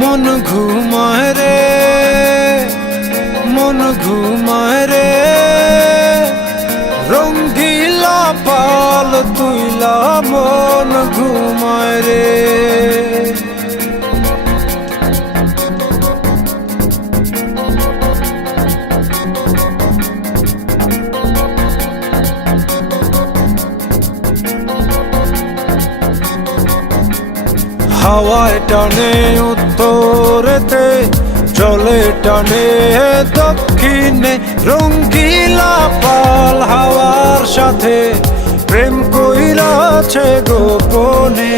মন ঘুমায় রে, মন ঘুমায় রে, রঙ্গিলা পাল তুইলা মন ঘুমায় রে। হাওয়ায় টানে উত্তরেতে, চলে টানে দক্ষিণে, রঙ্গিলা পাল হাওয়ার সাথে প্রেম কইরাছে গোপনে।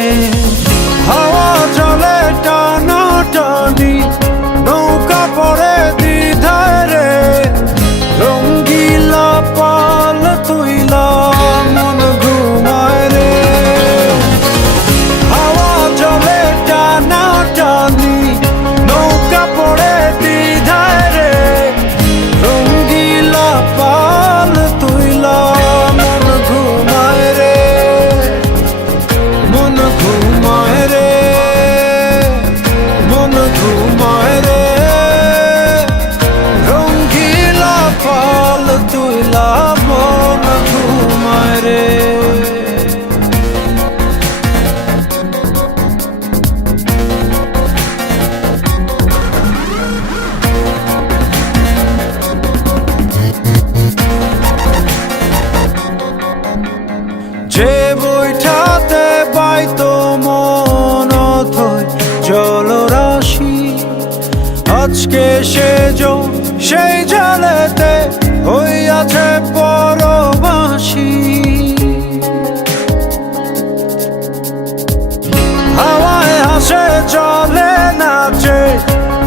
হাওয়া চলে টানা টানি, নৌকা পড়ে দ্বিধায় রে, রঙ্গিলা পাল তুইলা মন ঘুমায় রে। হাওয়া চলে টানা টানি, নৌকা পড়ে দ্বিধায় রে, রঙ্গিলা পাল তুইলা মন ঘুমায় রে, মন ঘুমায় রে, মন ঘুমায় রে, রঙ্গিলা পাল তুইলা মন ঘুমায় রে। যে বইটাতে বাইতো মন অথই জলরাশি, আজকে সেই জলেতে হইয়াছে পরবাসী। হাওয়ায় হাসে চলে নাচে,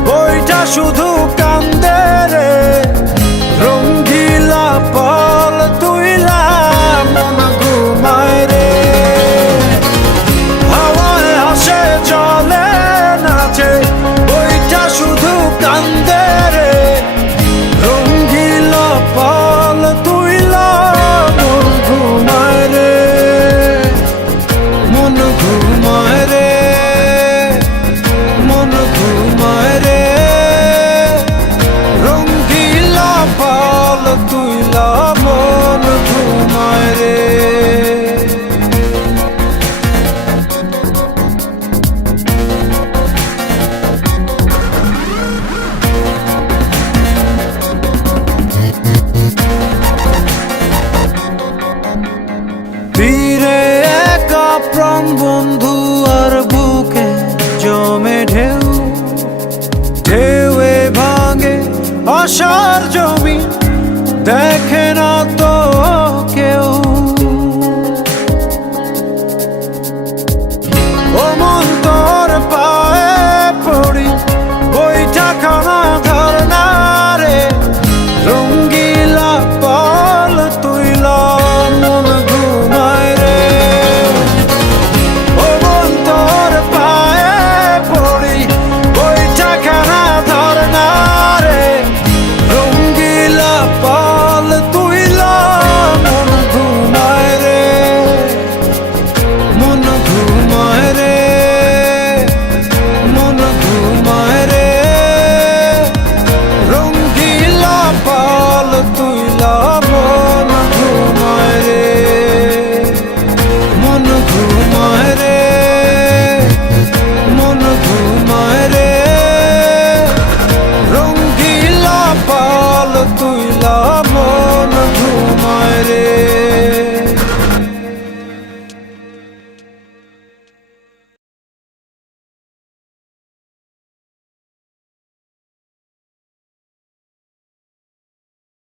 বইটা শুধু কান্দে রে, রঙ্গিলা পাল তুইলা মন ঘুমায় রে। হাওয়ায় হাসে চলে নাচে, বইটা শুধু কান্দে রে, রঙ্গিলা পাল তুইলা মন ঘুমায় রে, মন ঘুমায় রে, মন ঘুমায় রে, রঙ্গিলা পাল তুইলা মন ঘুমায় রে। তীরে একা প্রাণ বন্ধু আর বুকে জমে ঢেউ, ঢেউয়ে ভাঙে আশার জমি, দেখে না তো